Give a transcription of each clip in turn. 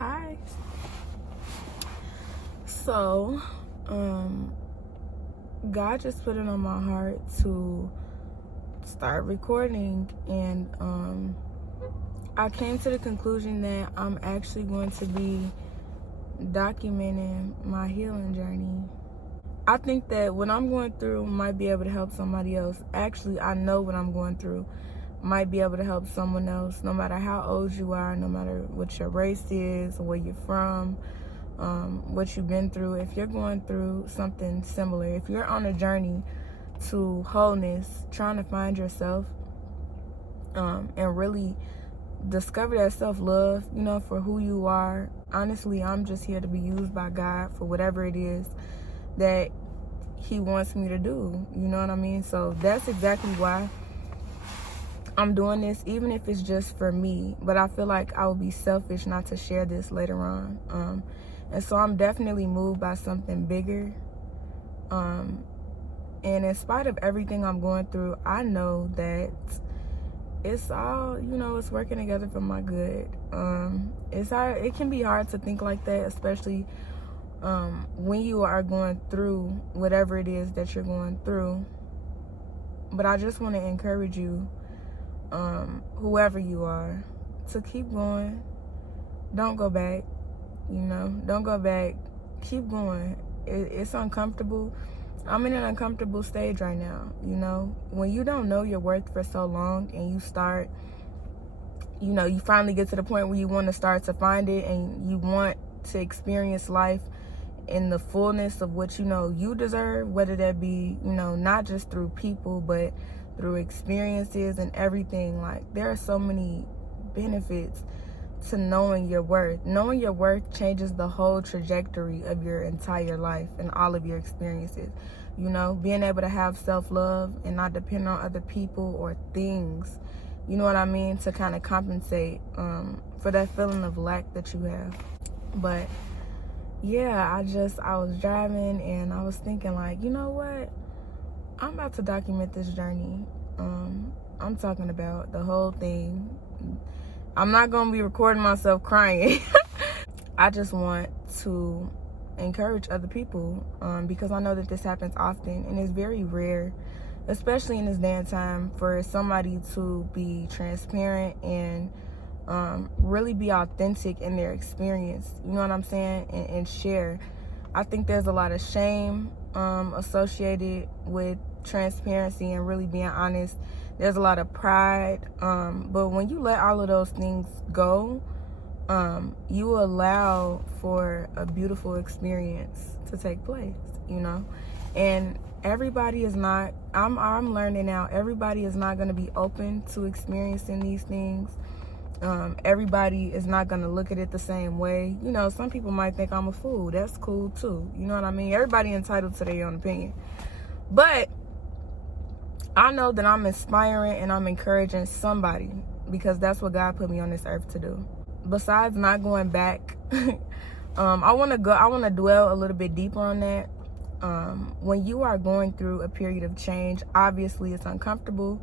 Hi. So, God just put it on my heart to start recording, and I came to the conclusion that I'm actually going to be documenting my healing journey. I think that what I'm going through might be able to help somebody else. Actually, I know what I'm going through might be able to help someone else, no matter how old you are, no matter what your race is, where you're from, what you've been through. If you're going through something similar, if you're on a journey to wholeness, trying to find yourself, and really discover that self-love, for who you are. Honestly, I'm just here to be used by God for whatever it is that He wants me to do. You know what I mean? So that's exactly why I'm doing this, even if it's just for me. But I feel like I would be selfish not to share this later on. And so I'm definitely moved by something bigger. And in spite of everything I'm going through, I know that it's all, it's working together for my good. It can be hard to think like that, especially when you are going through whatever it is that you're going through. But I just want to encourage you, whoever you are, to keep going. Don't go back. Don't go back. Keep going. It's uncomfortable. I'm in an uncomfortable stage right now. When you don't know your worth for so long, and you start, you finally get to the point where you want to start to find it, and you want to experience life in the fullness of what you deserve, whether that be, not just through people, but through experiences and everything. Like, there are so many benefits to knowing your worth. Knowing your worth changes the whole trajectory of your entire life and all of your experiences. Being able to have self-love and not depend on other people or things, you know what I mean, to kind of compensate for that feeling of lack that you have. But yeah, I was driving and I was thinking, like, you know what? I'm about to document this journey. I'm talking about the whole thing. I'm not going to be recording myself crying. I just want to encourage other people, because I know that this happens often, and it's very rare, especially in this day and time, for somebody to be transparent and really be authentic in their experience. You know what I'm saying? And share. I think there's a lot of shame associated with transparency and really being honest. There's a lot of pride, but when you let all of those things go, you allow for a beautiful experience to take place, and everybody is not, I'm learning now, everybody is not going to be open to experiencing these things. Everybody is not going to look at it the same way. Some people might think I'm a fool. That's cool too. You know what I mean? Everybody entitled to their own opinion. But I know that I'm inspiring and I'm encouraging somebody, because that's what God put me on this earth to do. Besides not going back, I want to dwell a little bit deeper on that. When you are going through a period of change, obviously it's uncomfortable.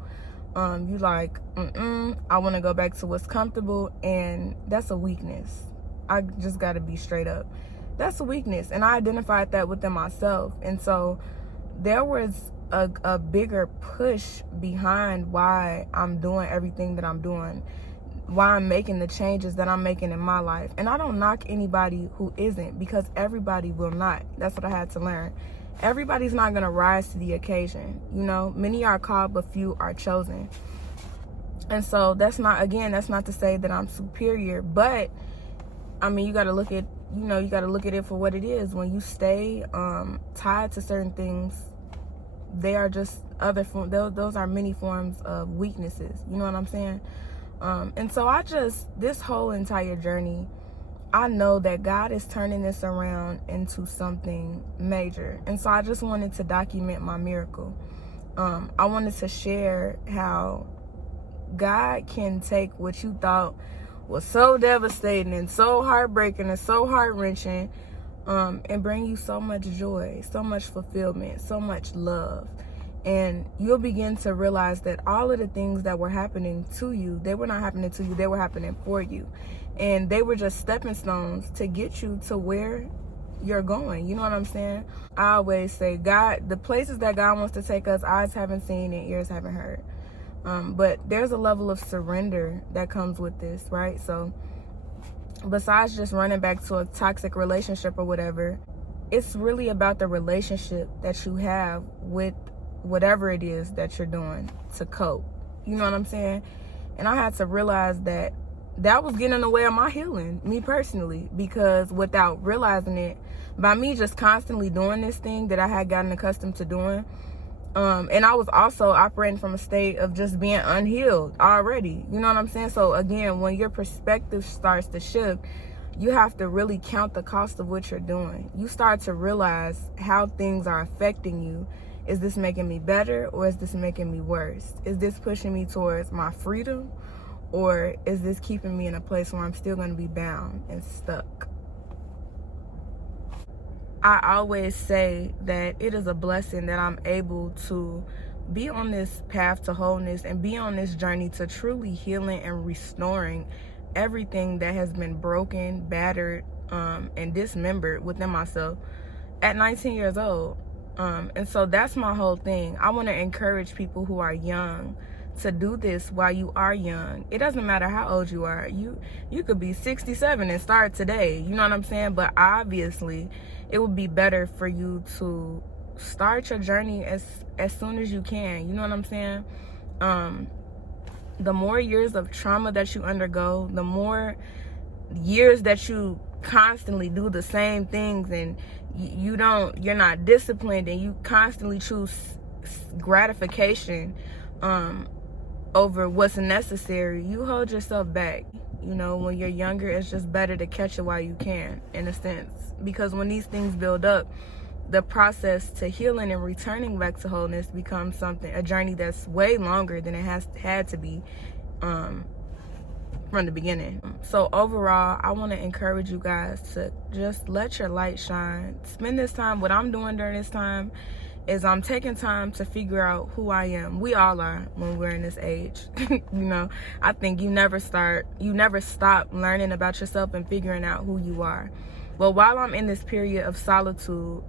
You like, I want to go back to what's comfortable, and that's a weakness. I just got to be straight up. That's a weakness, and I identified that within myself. And so there was a bigger push behind why I'm doing everything that I'm doing, why I'm making the changes that I'm making in my life. And I don't knock anybody who isn't, because everybody will not. That's what I had to learn. Everybody's not going to rise to the occasion. Many are called, but few are chosen. And so that's not to say that I'm superior, but I mean, you got to look at it for what it is. When you stay tied to certain things, they are just other forms. Those are many forms of weaknesses. You know what I'm saying? And so this whole entire journey, I know that God is turning this around into something major. And so I just wanted to document my miracle. I wanted to share how God can take what you thought was so devastating and so heartbreaking and so heart-wrenching, and bring you so much joy, so much fulfillment, so much love. And you'll begin to realize that all of the things that were happening to you, they were not happening to you, they were happening for you. And they were just stepping stones to get you to where you're going. You know what I'm saying? I always say, God, the places that God wants to take us, eyes haven't seen and ears haven't heard. But there's a level of surrender that comes with this, right? So besides just running back to a toxic relationship or whatever, it's really about the relationship that you have with whatever it is that you're doing to cope. You know what I'm saying? And I had to realize that that was getting in the way of my healing, me personally, because without realizing it, by me just constantly doing this thing that I had gotten accustomed to doing, and I was also operating from a state of just being unhealed already. You know what I'm saying? So again, when your perspective starts to shift, you have to really count the cost of what you're doing. You start to realize how things are affecting you. Is this making me better, or is this making me worse? Is this pushing me towards my freedom, or is this keeping me in a place where I'm still going to be bound and stuck? I always say that it is a blessing that I'm able to be on this path to wholeness and be on this journey to truly healing and restoring everything that has been broken, battered, and dismembered within myself at 19 years old. And so that's my whole thing. I want to encourage people who are young to do this while you are young. It doesn't matter how old you are. You could be 67 and start today. You know what I'm saying? But obviously, it would be better for you to start your journey as soon as you can. You know what I'm saying? The more years of trauma that you undergo, the more years that you constantly do the same things, and you're not disciplined, and you constantly choose gratification over what's necessary, you hold yourself back. You know, when you're younger, it's just better to catch it while you can, in a sense, because when these things build up, the process to healing and returning back to wholeness becomes a journey that's way longer than it had to be from the beginning. So overall, I want to encourage you guys to just let your light shine. Spend this time. What I'm doing during this time is I'm taking time to figure out who I am. We all are when we're in this age. You know, I think you never stop learning about yourself and figuring out who you are. Well, while I'm in this period of solitude,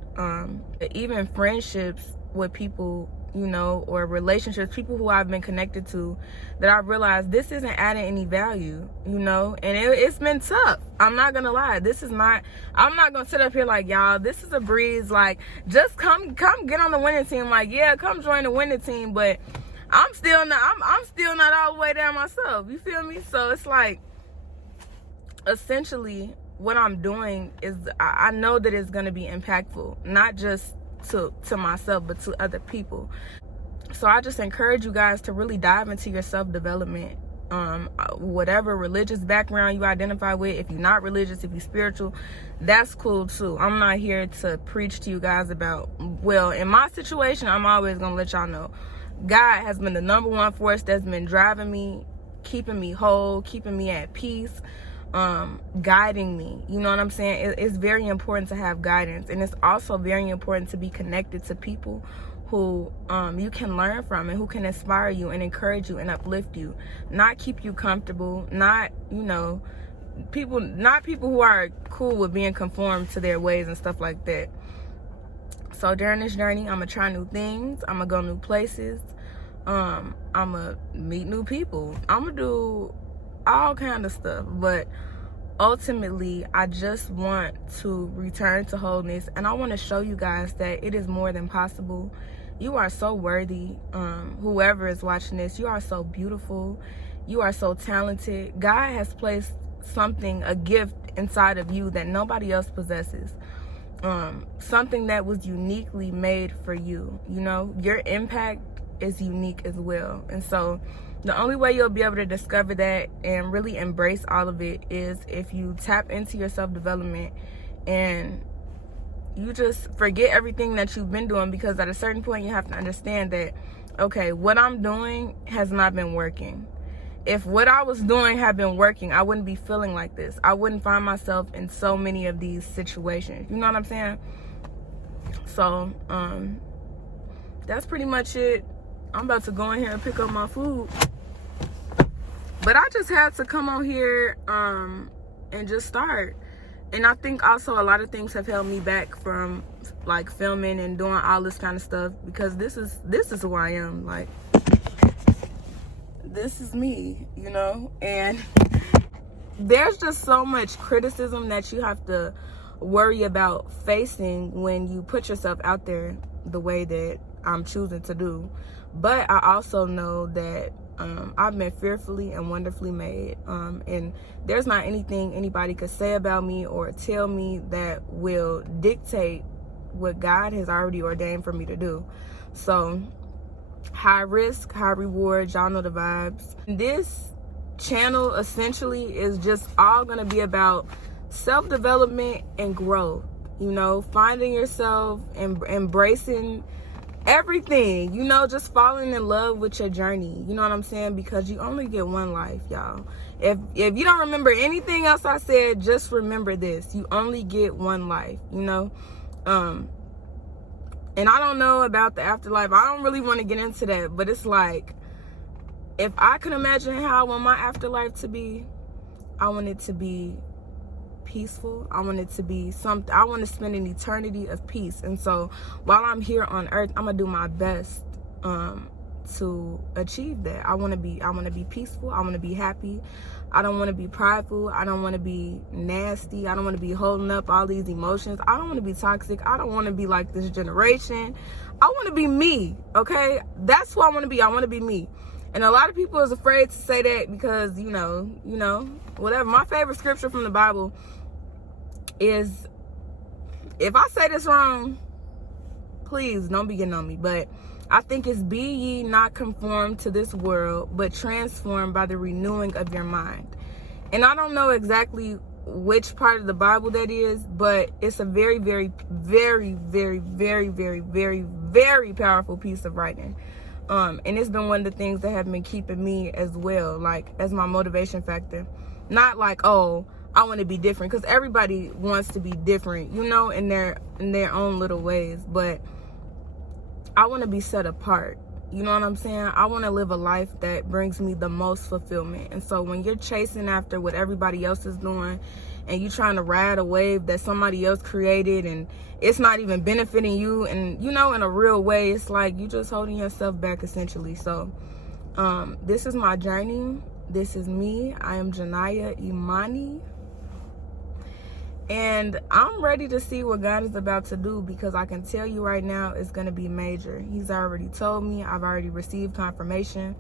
even friendships with people, you know, or relationships, people who I've been connected to, that I realized this isn't adding any value, you know, and it's been tough. I'm not gonna lie. I'm not gonna sit up here like, y'all, this is a breeze. Like, just come get on the winning team. Like, yeah, come join the winning team. But I'm still not all the way there myself. You feel me? So it's like, essentially, what I'm doing is I know that it's gonna be impactful, not just to myself, but to other people. So I just encourage you guys to really dive into your self-development. Whatever religious background you identify with, if you're not religious, if you're spiritual, that's cool too. I'm not here to preach to you guys about, well, in my situation, I'm always gonna let y'all know, God has been the number one force that's been driving me, keeping me whole, keeping me at peace, guiding me. You know what I'm saying? It's very important to have guidance, and it's also very important to be connected to people who you can learn from and who can inspire you and encourage you and uplift you, not keep you comfortable, not, you know, people who are cool with being conformed to their ways and stuff like that. So during this journey, I'm gonna try new things, I'm gonna go new places, I'm gonna meet new people, I'm gonna do all kind of stuff, but ultimately I just want to return to wholeness, and I want to show you guys that it is more than possible. You are so worthy. Whoever is watching this, you are so beautiful, you are so talented. God has placed a gift inside of you that nobody else possesses, something that was uniquely made for you. You know, your impact is unique as well, and so the only way you'll be able to discover that and really embrace all of it is if you tap into your self-development and you just forget everything that you've been doing, because at a certain point you have to understand that, okay, what I'm doing has not been working. If what I was doing had been working, I wouldn't be feeling like this. I wouldn't find myself in so many of these situations. You know what I'm saying? So, that's pretty much it. I'm about to go in here and pick up my food. But I just had to come on here and just start. And I think also a lot of things have held me back from like filming and doing all this kind of stuff, because this is who I am. Like, this is me, you know? And there's just so much criticism that you have to worry about facing when you put yourself out there the way that I'm choosing to do. But I also know that I've been fearfully and wonderfully made, and there's not anything anybody could say about me or tell me that will dictate what God has already ordained for me to do. So high risk, high reward, y'all know the vibes. This channel essentially is just all gonna be about self-development and growth, you know, finding yourself and embracing everything, you know, just falling in love with your journey, you know what I'm saying? Because you only get one life, y'all. If you don't remember anything else I said, just remember this: you only get one life, you know. And I don't know about the afterlife. I don't really want to get into that, but it's like, if I could imagine how I want my afterlife to be, I want it to be peaceful. I want it to be something. I want to spend an eternity of peace. And so while I'm here on earth, I'm gonna do my best to achieve that. I want to be peaceful. I want to be happy. I don't want to be prideful. I don't want to be nasty. I don't want to be holding up all these emotions. I don't want to be toxic. I don't want to be like this generation. I want to be me, okay? That's who I want to be. I want to be me. And a lot of people is afraid to say that because, you know, whatever. My favorite scripture from the Bible is, if I say this wrong, please don't be getting on me, but I think it's, be ye not conformed to this world, but transformed by the renewing of your mind. And I don't know exactly which part of the Bible that is, but it's a very, very, very, very, very, very, very, very powerful piece of writing. And it's been one of the things that have been keeping me as well, like, as my motivation factor. Not like, oh, I want to be different, because everybody wants to be different, you know, in their own little ways. But I want to be set apart. You know what I'm saying? I want to live a life that brings me the most fulfillment. And so when you're chasing after what everybody else is doing, and you're trying to ride a wave that somebody else created, and it's not even benefiting you, and, you know, in a real way, it's like you just holding yourself back, essentially. So this is my journey. This is me. I am Janiyah Imani. And I'm ready to see what God is about to do, because I can tell you right now, it's going to be major. He's already told me. I've already received confirmation.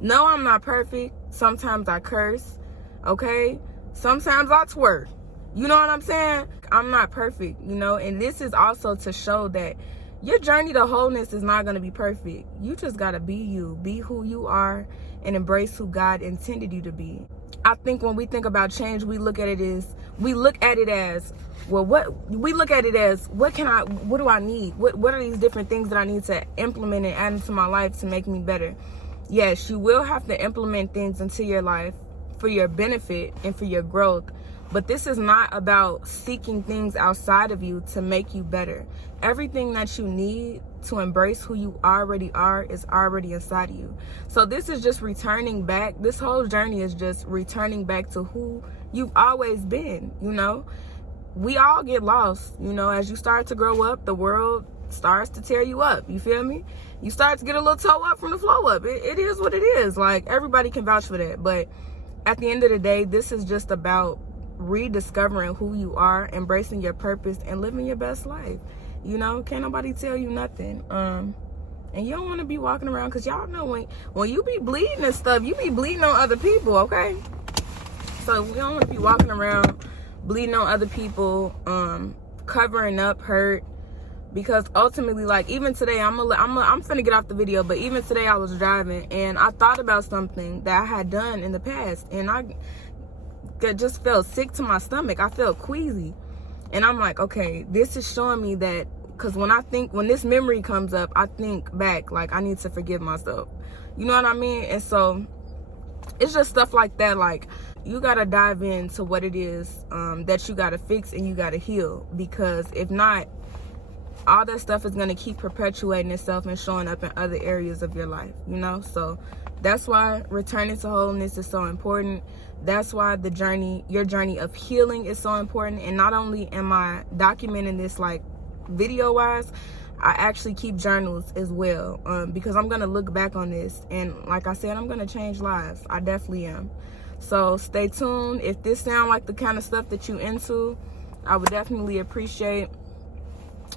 No, I'm not perfect. Sometimes I curse, okay? Sometimes I twerk. You know what I'm saying? I'm not perfect, you know? And this is also to show that your journey to wholeness is not going to be perfect. You just got to be you. Be who you are and embrace who God intended you to be. I think when we think about change, we look at it as, what do I need? What are these different things that I need to implement and add into my life to make me better? Yes, you will have to implement things into your life for your benefit and for your growth. But this is not about seeking things outside of you to make you better. Everything that you need to embrace who you already are is already inside of you. So this is just returning back. This whole journey is just returning back to who you've always been, you know? We all get lost, you know? As you start to grow up, the world starts to tear you up. You feel me? You start to get a little toe up from the flow up. It is what it is. Like, everybody can vouch for that. But at the end of the day, this is just about rediscovering who you are, embracing your purpose, and living your best life. You know, can't nobody tell you nothing. And you don't want to be walking around, because y'all know when you be bleeding and stuff, you be bleeding on other people, okay? So we don't want to be walking around bleeding on other people, covering up hurt, because ultimately, like, even today, I'm finna get off the video, but even today I was driving and I thought about something that I had done in the past, and I just felt sick to my stomach. I felt queasy, and I'm like, okay, this is showing me that, because when this memory comes up, I think back, like, I need to forgive myself. You know what I mean? And so it's just stuff like that. Like, you gotta dive into what it is that you gotta fix and you gotta heal, because if not, all that stuff is going to keep perpetuating itself and showing up in other areas of your life, you know? So that's why returning to wholeness is so important. That's why the journey, your journey of healing is so important. And not only am I documenting this like video wise, I actually keep journals as well, because I'm going to look back on this. And like I said, I'm going to change lives. I definitely am. So stay tuned. If this sounds like the kind of stuff that you into, I would definitely appreciate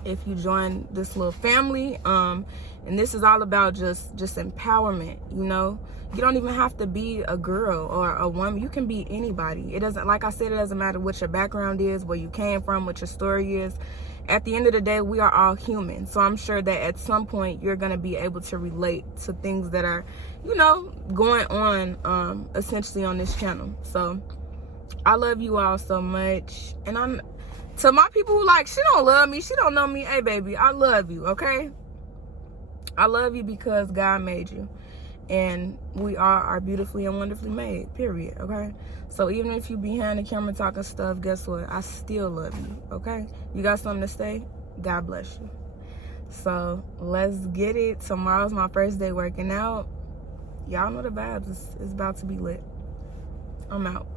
if you join this little family. And this is all about just empowerment, you know? You don't even have to be a girl or a woman. You can be anybody. It doesn't, like I said, it doesn't matter what your background is, where you came from, what your story is. At the end of the day, we are all human. So I'm sure that at some point you're going to be able to relate to things that are, you know, going on essentially on this channel. So I love you all so much. And to my people who like, she don't love me, she don't know me, hey baby, I love you, okay? I love you because God made you. And we are beautifully and wonderfully made, period, okay? So even if you behind the camera talking stuff, guess what? I still love you, okay? You got something to say? God bless you. So let's get it. Tomorrow's my first day working out. Y'all know the vibes. It's about to be lit. I'm out.